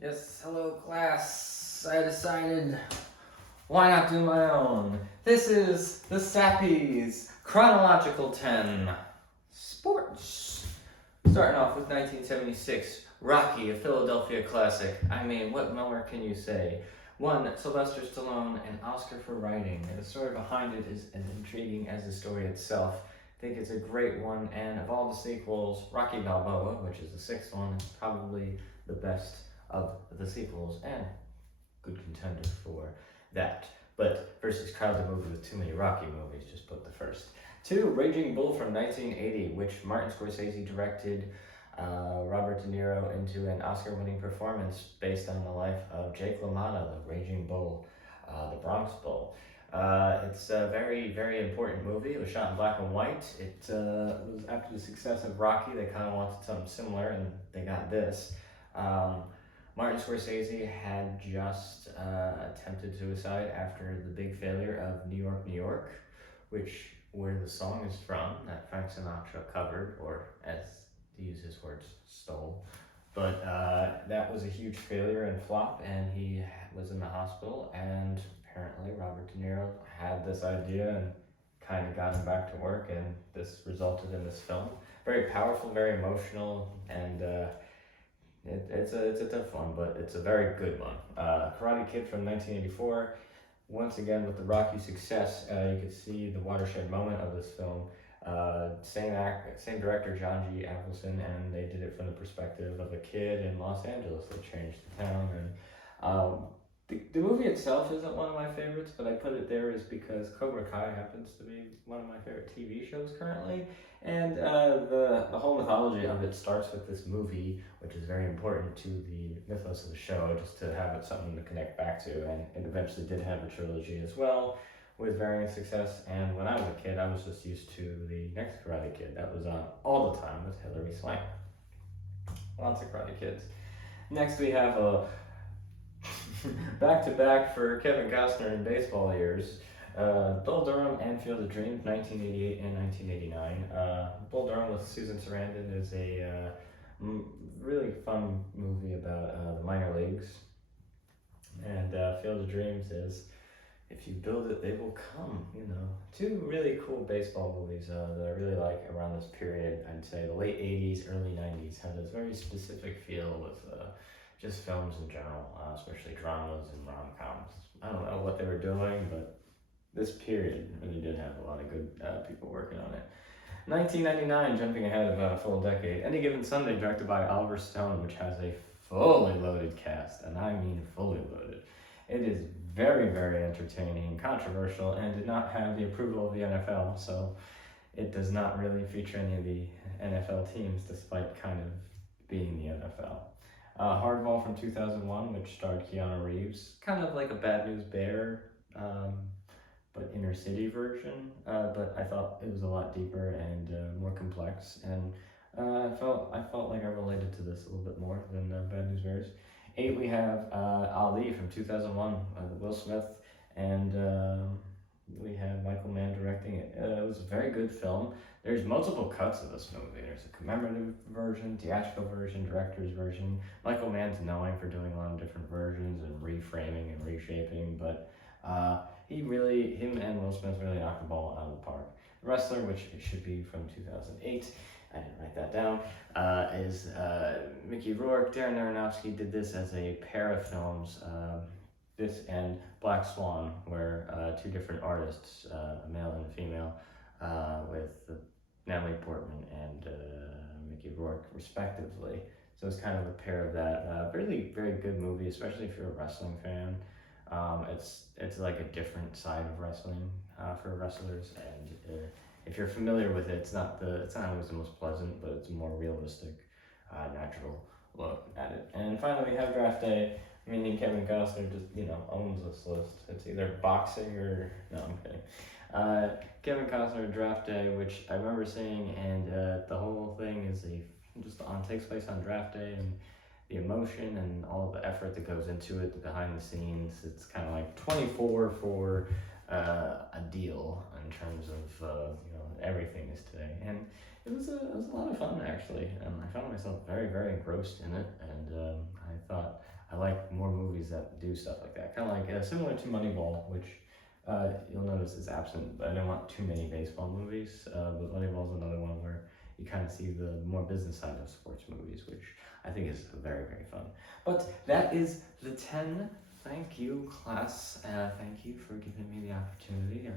Yes, hello class. I decided why not do my own? This is the Sappy's Chronological 10 Sports. Starting off with 1976, Rocky, a Philadelphia classic. I mean, what more can you say? Won Sylvester Stallone an Oscar for writing, and the story behind it is as intriguing as the story itself. I think it's a great one, and of all the sequels, Rocky Balboa, which is the sixth one, is probably the best of the sequels, and good contender for that. But versus crowds a movie with too many Rocky movies, just put the first. Two, Raging Bull from 1980, which Martin Scorsese directed Robert De Niro into an Oscar-winning performance based on the life of Jake LaMotta, the Raging Bull, the Bronx Bull. It's a very, very important movie. It was shot in black and white. It was after the success of Rocky. They kind of wanted something similar, and they got this. Martin Scorsese had just attempted suicide after the big failure of New York, New York, which where the song is from, that Frank Sinatra covered, or as to use his words, stole. But that was a huge failure and flop, and he was in the hospital, and apparently Robert De Niro had this idea and kind of got him back to work, and this resulted in this film. Very powerful, very emotional, and it's a tough one, but it's a very good one. Karate Kid from 1984. Once again, with the Rocky success, you could see the watershed moment of this film. Same director, John G. Avildsen, and they did it from the perspective of a kid in Los Angeles. They changed the town, and the movie itself isn't one of my favorites, but I put it there is because Cobra Kai happens to be one of my favorite TV shows currently, and the whole mythology of it starts with this movie, which is very important to the mythos of the show, just to have it something to connect back to, and it eventually did have a trilogy as well, with varying success. And when I was a kid, I was just used to the next Karate Kid that was on all the time with Hilary Swank. Lots of Karate Kids. Next, we have a back to back for Kevin Costner in baseball years. Bull Durham and Field of Dreams, 1988 and 1989. Bull Durham with Susan Sarandon is a really fun movie about the minor leagues. And Field of Dreams is if you build it, they will come. Two really cool baseball movies that I really like around this period. I'd say the late '80s, early '90s had this very specific feel with just films in general, especially dramas and rom-coms. I don't know what they were doing, but this period really did have a lot of good people working on it. 1999, jumping ahead of a full decade. Any Given Sunday, directed by Oliver Stone, which has a fully loaded cast, and I mean fully loaded. It is very, very entertaining, controversial, and did not have the approval of the NFL, so it does not really feature any of the NFL teams, despite kind of being the NFL. Hardball from 2001, which starred Keanu Reeves, kind of like a Bad News Bear, but inner city version. But I thought it was a lot deeper and more complex, and I felt like I related to this a little bit more than Bad News Bears. 8, we have Ali from 2001, Will Smith, and we have Michael Mann directing it. It was a very good film. There's multiple cuts of this movie. There's a commemorative version, theatrical version, director's version. Michael Mann's known for doing a lot of different versions and reframing and reshaping, but him and Will Smith really knocked the ball out of the park. The Wrestler, which it should be from 2008, I didn't write that down, is Mickey Rourke. Darren Aronofsky did this as a pair of films, this and Black Swan, where two different artists, a male and a female, with Natalie Portman and Mickey Rourke, respectively. So it's kind of a pair of that. Really very good movie, especially if you're a wrestling fan. It's like a different side of wrestling for wrestlers, and if you're familiar with it, it's not always the most pleasant, but it's a more realistic, natural look at it. And finally, we have Draft Day. I mean, Kevin Costner just owns this list. It's either boxing or no, I'm kidding. Kevin Costner Draft Day, which I remember seeing, and the whole thing is takes place on Draft Day, and the emotion and all the effort that goes into it, the behind the scenes. It's kind of like 24 for a deal in terms of everything is today, and it was a lot of fun actually, and I found myself very, very engrossed in it, and I thought I like more movies that do stuff like that. Kind of like similar to Moneyball, which you'll notice is absent. But I don't want too many baseball movies. But Moneyball is another one where you kind of see the more business side of sports movies, which I think is very, very fun. But that is the 10. Thank you, class. Thank you for giving me the opportunity.